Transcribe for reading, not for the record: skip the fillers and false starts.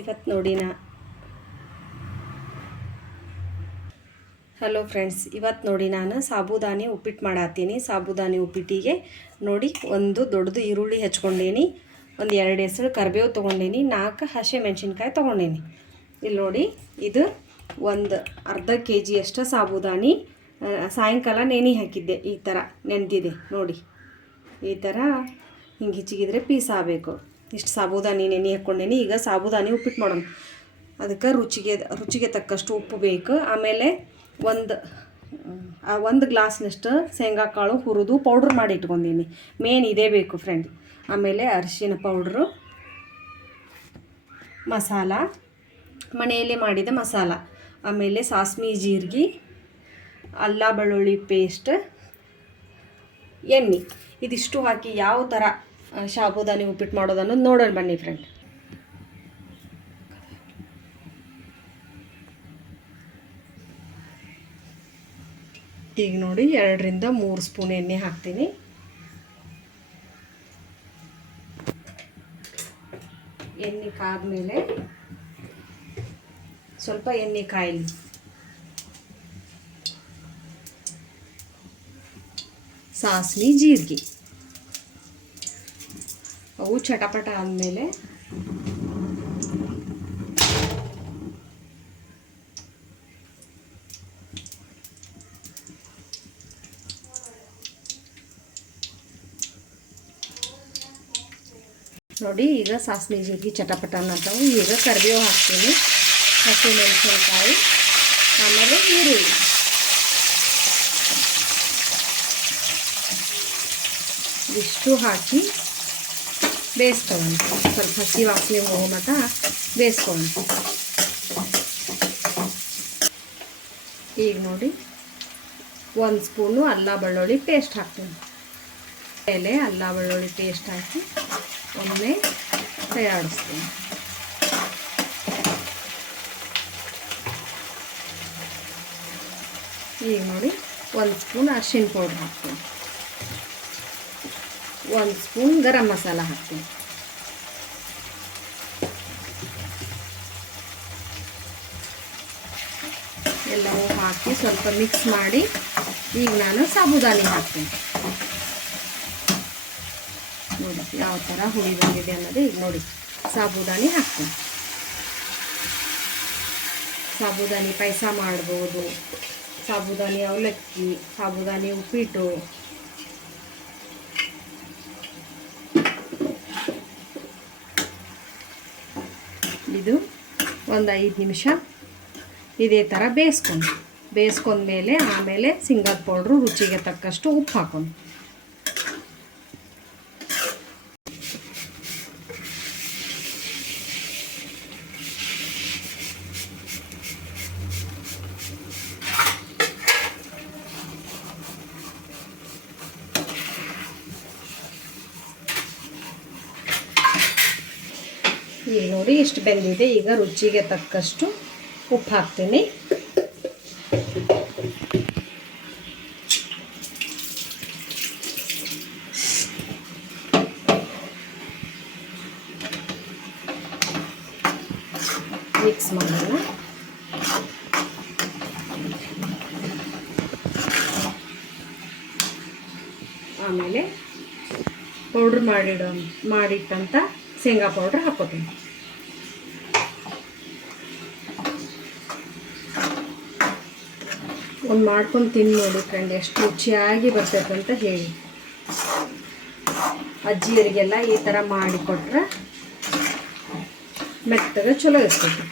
ಇವತ್ತು ನೋಡಿ hello friends, ಇವತ್ತು ನೋಡಿ ನಾನು ಸಾಬುದಾನಿ ಉಪ್ಪಿಟ್ಟು ಮಾಡತ್ತೀನಿ. ಸಾಬುದಾನಿ ಉಪ್ಪಿಟ್ಟಿಗೆ ನೋಡಿ ಒಂದು ದೊಡ್ಡದು ಈರುಳ್ಳಿ ಹೆಚ್ಕೊಂಡೇನಿ, ಒಂದು 2 ಹೆಸರು ಕರಿಬೇವು ತೊಗೊಂಡೇನಿ, 4 ಹಸಿ ಮೆಣಸಿನ್ಕಾಯಿ ತೊಗೊಂಡೇನಿ. ಇಲ್ಲಿ ನೋಡಿ, ಇದು ಒಂದು ಅರ್ಧ kg ಅಷ್ಟು ಸಾಬುದಾನಿ ಸಾಯಂಕಾಲ ನೆನೆ ಹಾಕಿದ್ದೆ. ಈ ಥರ ನೆನೆದಿದೆ ನೋಡಿ, ಈ ಥರ ಹಿಂಗೆ ಹಿಚ್ಚಿಗಿದ್ರೆ ಪೀಸ್ ಆಗಬೇಕು. ಇಷ್ಟು ಸಾಬುದಾನಿ ನೆನೆ ಹಾಕ್ಕೊಂಡೇನಿ. ಈಗ ಸಾಬುದಾನಿ ಉಪ್ಪಿಟ್ಟು ಮಾಡೋಣ. ಅದಕ್ಕೆ ರುಚಿಗೆ ತಕ್ಕಷ್ಟು ಉಪ್ಪು ಬೇಕು. ಆಮೇಲೆ ಒಂದು ಗ್ಲಾಸ್ನಷ್ಟು ಶೇಂಗಾ ಕಾಳು ಹುರಿದು ಪೌಡ್ರ್ ಮಾಡಿ ಇಟ್ಕೊಂಡೀನಿ. ಮೇನ್ ಇದೇ ಬೇಕು ಫ್ರೆಂಡ್. ಆಮೇಲೆ ಅರಿಶಿನ ಪೌಡ್ರು, ಮಸಾಲ, ಮನೆಯಲ್ಲೇ ಮಾಡಿದ ಮಸಾಲ, ಆಮೇಲೆ ಸಾಸ್ಮಿ ಜೀರಿಗೆ, ಅಲ್ಲ ಬೆಳ್ಳುಳ್ಳಿ ಪೇಸ್ಟ್, ಎಣ್ಣೆ, ಇದಿಷ್ಟು ಹಾಕಿ ಯಾವ ಥರ ಸಾಬುದಾನಿ ಉಪ್ಪಿಟ್ಟು ಮಾಡೋದನ್ನು ನೋಡೋಣ ಬನ್ನಿ ಫ್ರೆಂಡ್. ಈಗ ನೋಡಿ 2 ರಿಂದ 3 ಸ್ಪೂನ್ ಎಣ್ಣೆ ಹಾಕ್ತೀನಿ. ಎಣ್ಣೆ ಕಾದ್ಮೇಲೆ ಸ್ವಲ್ಪ ಎಣ್ಣೆ ಕಾಯಿಲಿ. ಸಾಸ್ಮಿ ಜೀರಿಗೆ ಅವು ಚಟಪಟ ಆದಮೇಲೆ ನೋಡಿ, ಈಗ ಸಾಸ್ಮಿ ಜೀರಿಗೆ ಚಟಪಟ ಅನ್ನತ್ತವು. ಈಗ ಕರಿಬೇವು ಹಾಕ್ತೀನಿ, ಹಸಿ ಮೆಣಸಿನಕಾಯಿ, ಆಮೇಲೆ ಈರುಳ್ಳಿ. ಇಷ್ಟು ಹಾಕಿ ಬೇಯಿಸ್ಕೊಳ್ಳೋಣ. ಸ್ವಲ್ಪ ಹಸಿ ವಾಸನೆ ಹೋಗೋ ಮಟ್ಟ ಬೇಯಿಸ್ಕೊಳ್ಳೋಣ. ಈಗ ನೋಡಿ, 1 ಸ್ಪೂನು ಅಲ್ಲ ಬೆಳ್ಳುಳ್ಳಿ ಪೇಸ್ಟ್ ಹಾಕ್ತೀನಿ. ಮೇಲೆ ಅಲ್ಲ ಬೆಳ್ಳುಳ್ಳಿ ಪೇಸ್ಟ್ ಹಾಕಿ ಒಮ್ಮೆ ತಯಾರಿಸ್ತೀನಿ. ಈಗ ನೋಡಿ, 1 ಸ್ಪೂನ್ ಅರಿಶಿನ ಪೌಡ್ರ್ ಹಾಕ್ತೀನಿ, 1 ಸ್ಪೂನ್ ಗರಂ ಮಸಾಲ ಹಾಕ್ತೀನಿ. ಎಲ್ಲವೂ ಹಾಕಿ ಸ್ವಲ್ಪ ಮಿಕ್ಸ್ ಮಾಡಿ ಈಗ ನಾನು ಸಾಬುದಾನಿ ಹಾಕ್ತೀನಿ. ನೋಡಿ ಯಾವ ಥರ ಹುಳಿ ಬಂದಿದೆ ಅನ್ನೋದು. ಈಗ ನೋಡಿ, ಸಾಬುದಾನಿ ಹಾಕ್ತೀನಿ. ಸಾಬುದಾನಿ ಪಾಯಸ ಮಾಡ್ಬೋದು, ಸಾಬುದಾನಿ ಅವಲಕ್ಕಿ, ಸಾಬುದಾನಿ ಉಪ್ಪಿಟ್ಟು. ಇದು ಒಂದು 5 ನಿಮಿಷ ಇದೇ ಥರ ಬೇಯಿಸ್ಕೊಂಡ್ಮೇಲೆ ಆಮೇಲೆ ಶೇಂಗಾದ ಪೌಡ್ರು, ರುಚಿಗೆ ತಕ್ಕಷ್ಟು ಉಪ್ಪು ಹಾಕೊಂಡು ಈಗ ನೋಡಿ ಇಷ್ಟು ಬೆಂದಿದೆ. ಈಗ ರುಚಿಗೆ ತಕ್ಕಷ್ಟು ಉಪ್ಪು ಹಾಕ್ತೀನಿ. ಮಿಕ್ಸ್ ಮಾಡೋಣ. ಆಮೇಲೆ ಪೌಡ್ರ್ ಮಾಡಿಟ್ಟಂಥ ಶೇಂಗಾ ಪೌಡ್ರ್ ಹಾಕೋತೀನಿ. ಒಂದು ಮಾಡ್ಕೊಂಡು ತಿಂದು ನೋಡಿ ಫ್ರೆಂಡ್, ಎಷ್ಟು ರುಚಿಯಾಗಿ ಬರ್ತೈತೆ ಅಂತ ಹೇಳಿ. ಅಜ್ಜಿಯರಿಗೆಲ್ಲ ಈ ಥರ ಮಾಡಿಕೊಟ್ರೆ ಮೆತ್ತಗೆ ಚಲೋ ಇರ್ತೈತಿ.